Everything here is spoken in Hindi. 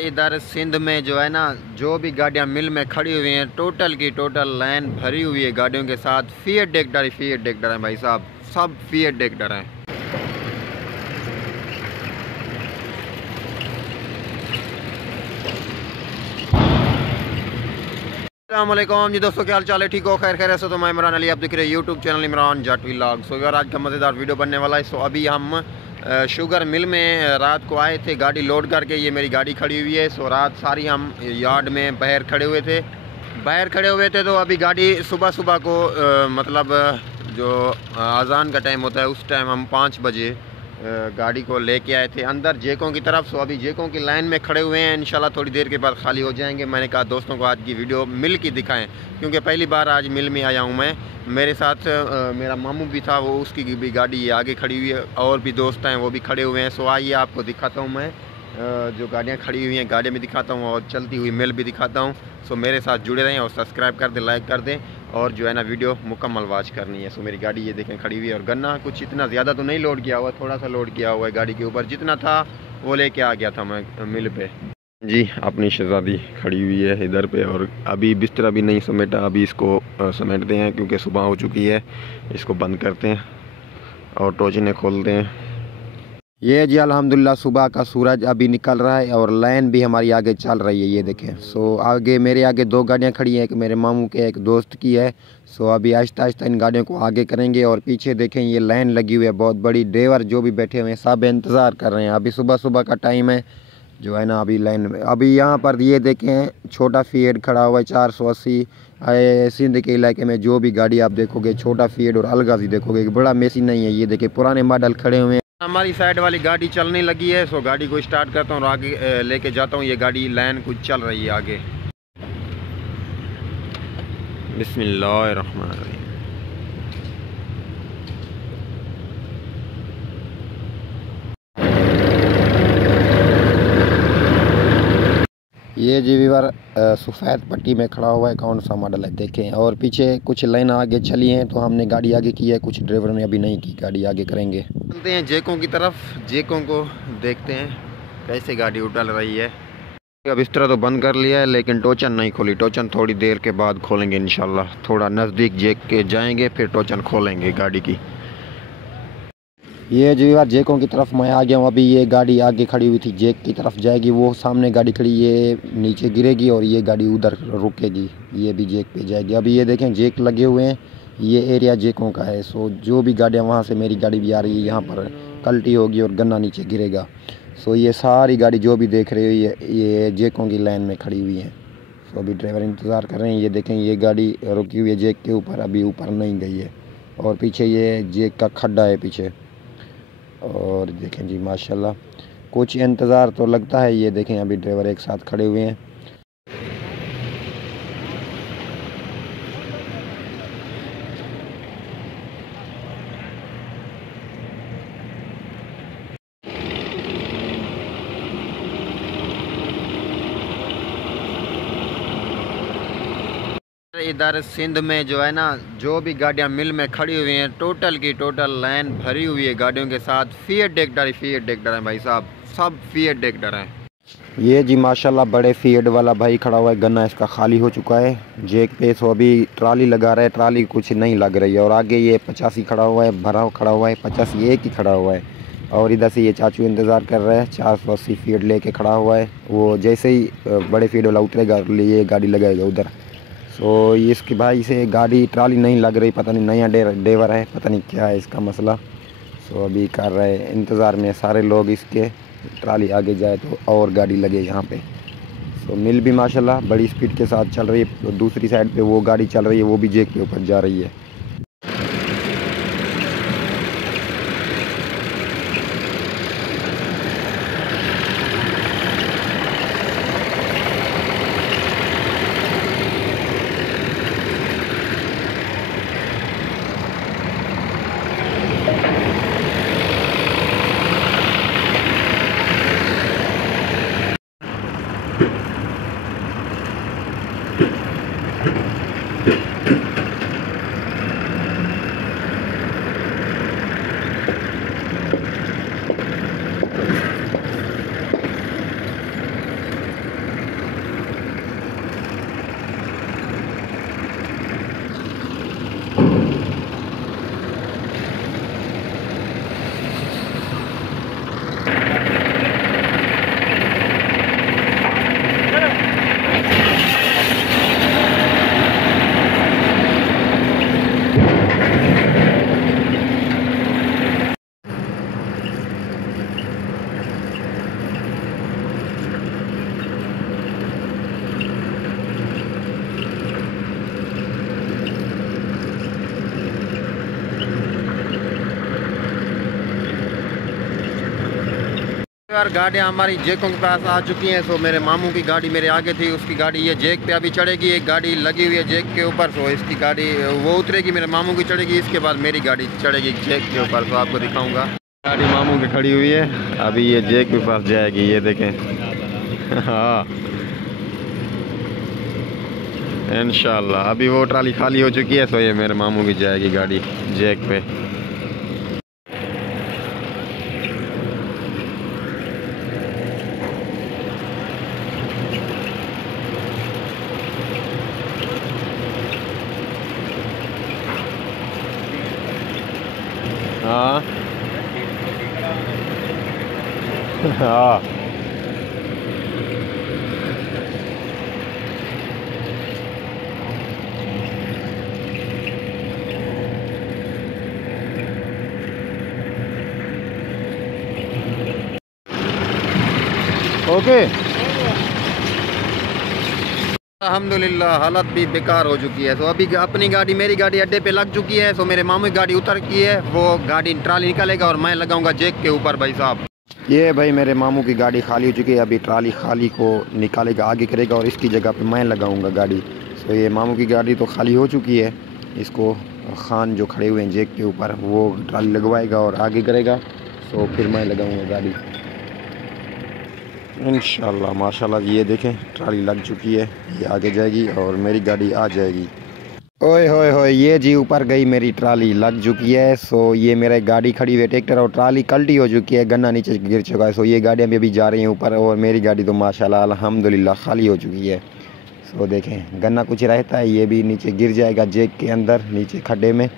इधर सिंध में जो है ना, जो भी गाड़ियाँ मिल में खड़ी हुई हैं, टोटल की टोटल लाइन भरी हुई है गाड़ियों के साथ। फिएट डेक्टर हैं भाई साहब, सब फिएट डेक्टर हैं। अस्सलामुअलैकुम जी दोस्तों, क्या हाल चाल है? ठीक हो? खैर खैर ऐसे तो मैं इमरान अली, आप देख रहे हैं YouTube channel Imran Jat vlog. So यार आज का मज़ेदार वीडियो बनने वाला है। सो अभी हम शुगर मिल में रात को आए थे गाड़ी लोड करके। ये मेरी गाड़ी खड़ी हुई है। सो रात सारी हम यार्ड में बाहर खड़े हुए थे। तो अभी गाड़ी सुबह सुबह को मतलब जो अज़ान का टाइम होता है उस टाइम हम 5 बजे गाड़ी को लेके आए थे अंदर जेकों की तरफ। सो अभी जेकों की लाइन में खड़े हुए हैं, इंशाल्लाह थोड़ी देर के बाद खाली हो जाएंगे। मैंने कहा दोस्तों को आज की वीडियो मिल की दिखाएं, क्योंकि पहली बार आज मिल में आया हूं मैं। मेरे साथ मेरा मामू भी था, वो उसकी भी गाड़ी आगे खड़ी हुई है, और भी दोस्त हैं वो भी खड़े हुए हैं। सो आइए आपको दिखाता हूँ मैं जो गाड़ियाँ खड़ी हुई हैं, गाड़ियाँ भी दिखाता हूँ और चलती हुई मिल भी दिखाता हूँ। सो मेरे साथ जुड़े रहें और सब्सक्राइब कर दें, लाइक कर दें, और जो है ना वीडियो मुकम्मल वॉच करनी है। सो मेरी गाड़ी ये देखें खड़ी हुई है, और गन्ना कुछ इतना ज़्यादा तो नहीं लोड किया हुआ, थोड़ा सा लोड किया हुआ है गाड़ी के ऊपर। जितना था वो लेके आ गया था मैं मिल पे। जी अपनी शहज़ादी खड़ी हुई है इधर पे, और अभी बिस्तर भी नहीं समेटा, अभी इसको समेटते हैं क्योंकि सुबह हो चुकी है। इसको बंद करते हैं और टोचने खोलते हैं। ये जी अल्हम्दुलिल्लाह सुबह का सूरज अभी निकल रहा है और लाइन भी हमारी आगे चल रही है, ये देखें। सो आगे मेरे आगे 2 गाड़ियाँ खड़ी हैं, एक मेरे मामू के एक दोस्त की है। सो अभी आहिस्ता आहिस्ता इन गाड़ियों को आगे करेंगे। और पीछे देखें ये लाइन लगी हुई है बहुत बड़ी, ड्राइवर जो भी बैठे हुए हैं सब इंतज़ार कर रहे हैं। अभी सुबह सुबह का टाइम है जो है ना, अभी लाइन में अभी यहाँ पर ये देखें छोटा फीएड खड़ा हुआ है 480। सिंध के इलाके में जो भी गाड़ी आप देखोगे छोटा फीएड और अलगाज़ी देखोगे, बड़ा मेसी नहीं है। ये देखिए पुराने मॉडल खड़े हुए हैं। हमारी साइड वाली गाड़ी चलने लगी है। सो गाड़ी को स्टार्ट करता हूँ और आगे लेके जाता हूँ। ये गाड़ी लाइन कुछ चल रही है आगे। बिस्मिल्लाहिर्रहमानिर्रहीम। ये जी वीवर सफ़ेद पट्टी में खड़ा हुआ है, कौन सा मॉडल है देखें। और पीछे कुछ लाइन आगे चली हैं तो हमने गाड़ी आगे की है, कुछ ड्राइवर ने अभी नहीं की, गाड़ी आगे करेंगे। चलते हैं जेकों की तरफ, जेकों को देखते हैं कैसे गाड़ी उठल रही है। अब इस तरह तो बंद कर लिया है, लेकिन टोचन नहीं खोली। टोचन थोड़ी देर के बाद खोलेंगे इंशाल्लाह। थोड़ा नज़दीक जेक के जाएंगे फिर टोचन खोलेंगे गाड़ी की। ये जो यार जेकों की तरफ मैं आ गया हूँ। अभी ये गाड़ी आगे खड़ी हुई थी, जेक की तरफ जाएगी, वो सामने गाड़ी खड़ी, ये नीचे गिरेगी और ये गाड़ी उधर रुकेगी, ये भी जेक पे जाएगी। अभी ये देखें जेक लगे हुए हैं, ये एरिया जेकों का है। सो जो भी गाड़ियाँ वहाँ से मेरी गाड़ी भी आ रही है, यहाँ पर कल्टी होगी और गन्ना नीचे गिरेगा। सो ये सारी गाड़ी जो भी देख रही हो ये जेकों की लाइन में खड़ी हुई है। सो अभी ड्राइवर इंतज़ार कर रहे हैं। ये देखें ये गाड़ी रुकी हुई है जेक के ऊपर, अभी ऊपर नहीं गई है। और पीछे ये जेक का खड्डा है पीछे। और देखें जी माशाल्लाह कुछ इंतज़ार तो लगता है। ये देखें अभी ड्राइवर एक साथ खड़े हुए हैं। इधर सिंध में जो है ना, जो भी गाड़ियाँ मिल में खड़ी हुई हैं, टोटल की टोटल लाइन भरी हुई है गाड़ियों के साथ। फिएट डेक्टर हैं भाई साहब, सब फिएट डेक्टर हैं। ये जी माशाल्लाह बड़े फीएड वाला भाई खड़ा हुआ है, गन्ना इसका खाली हो चुका है जेक पे। सो अभी ट्राली लगा रहा है, ट्राली कुछ नहीं लग रही है। और आगे ये 85 खड़ा हुआ है, भरा खड़ा हुआ है, 85 एक ही खड़ा हुआ है। और इधर से ये चाचू इंतज़ार कर रहा है, 480 फीट लेके खड़ा हुआ है। वो जैसे ही बड़े फीड वाला उतरेगा ये गाड़ी लगाएगा उधर। सो इसके भाई से गाड़ी ट्राली नहीं लग रही, पता नहीं नया ड्राइवर है, पता नहीं क्या है इसका मसला। सो अभी कर रहे हैं इंतज़ार में सारे लोग इसके, ट्राली आगे जाए तो और गाड़ी लगे यहाँ पे। सो मिल भी माशाल्लाह बड़ी स्पीड के साथ चल रही है। तो दूसरी साइड पे वो गाड़ी चल रही है, वो भी जेक के ऊपर जा रही है। यार गाड़ियाँ हमारी जैकों के पास आ चुकी हैं। सो मेरे मामू की गाड़ी मेरे आगे थी, उसकी गाड़ी ये जैक पे अभी चढ़ेगी। एक गाड़ी लगी हुई है जैक के ऊपर, सो इसकी गाड़ी वो उतरेगी, मेरे मामू की चढ़ेगी, इसके बाद मेरी गाड़ी चढ़ेगी जैक के ऊपर। तो आपको दिखाऊंगा, गाड़ी मामू की खड़ी हुई है, अभी ये जैक के पास जाएगी, ये देखें। हाँ इंशाल्लाह अभी वो ट्राली खाली हो चुकी है, सो ये मेरे मामू की जाएगी गाड़ी जैक पे। हाँ हाँ ओके। अल्हम्दुलिल्लाह हालत भी बेकार हो चुकी है। तो अभी अपनी गाड़ी मेरी गाड़ी अड्डे पे लग चुकी है। तो मेरे मामू की गाड़ी उतर की है, वो गाड़ी ट्राली निकालेगा और मैं लगाऊंगा जैक के ऊपर। भाई साहब ये भाई मेरे मामू की गाड़ी खाली हो चुकी है, अभी ट्राली खाली को निकालेगा, आगे करेगा और इसकी जगह पे मैं लगाऊंगा गाड़ी। तो ये मामू की गाड़ी तो खाली हो चुकी है, इसको खान जो खड़े हुए हैं जैक के ऊपर वो ट्राली लगवाएगा और आगे करेगा, तो फिर मैं लगाऊंगा गाड़ी इंशाल्लाह। माशाल्लाह ये देखें ट्राली लग चुकी है, ये आगे जाएगी और मेरी गाड़ी आ जाएगी। ओए होए होए, ये जी ऊपर गई मेरी ट्राली लग चुकी है। सो ये मेरा गाड़ी खड़ी हुई है ट्रैक्टर और ट्राली कल्टी हो चुकी है, गन्ना नीचे गिर चुका है। सो ये गाड़ियाँ भी अभी जा रही हैं ऊपर और मेरी गाड़ी तो माशाल्लाह अल्हम्दुलिल्लाह खाली हो चुकी है। सो देखें गन्ना कुछ रहता है, ये भी नीचे गिर जाएगा जैक के अंदर नीचे खड्डे में।